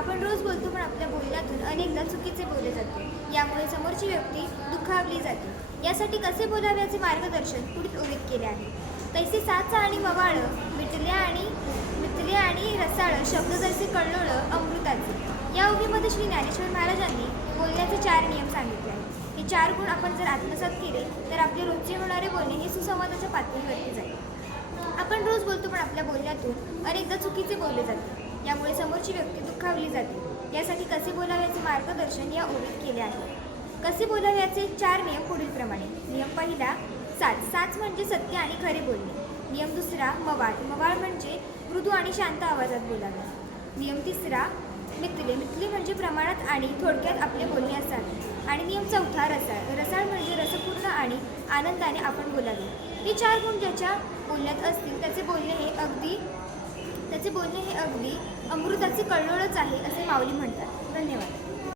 आपण रोज बोलतो, पण आपल्या बोलण्यातून अनेकदा चुकीचे बोलले जाते. यामुळे समोरची व्यक्ती दुखावली जाते. यासाठी कसे बोलावे याचे मार्गदर्शन पुढील ओळीत केले आहे. तैसे साचा आणि मवाळ, मिटले आणि रसाळ, शब्द जैसे कळलोळ अमृताचे. या ओळीमध्ये श्री ज्ञानेश्वर महाराजांनी बोलण्याचे 4 नियम सांगितले आहेत. हे 4 गुण आपण जर आत्मसात केले तर आपले रोजचे होणारे बोलणे हे सुसंवादाच्या पातळीवरती जाईल. आपण रोज बोलतो, पण आपल्या बोलण्यातून अनेकदा चुकीचे बोलले जाते. यामुळे समोरची व्यक्ती दुखावली जाते. यासाठी कसे बोलावे याचे मार्गदर्शन या ओळीत केले आहे. कसे बोलावे याचे 4 नियम पुढीलप्रमाणे. नियम पहिला, साच म्हणजे सत्य आणि खरे बोलणे. नियम दुसरा, मवाळ म्हणजे मृदू आणि शांत आवाजात बोलावे. नियम तिसरा, मितले म्हणजे प्रमाणात आणि थोडक्यात आपले बोलणे असावे. आणि नियम चौथा, रसाळ म्हणजे रसपूर्ण आणि आनंदाने आपण बोलावे. हे 4 गुण ज्याच्या बोलण्यात असतील त्याचे बोलणे हे अगदी अमृताचे कल्लोळच आहे, असे माऊली म्हणतात. धन्यवाद.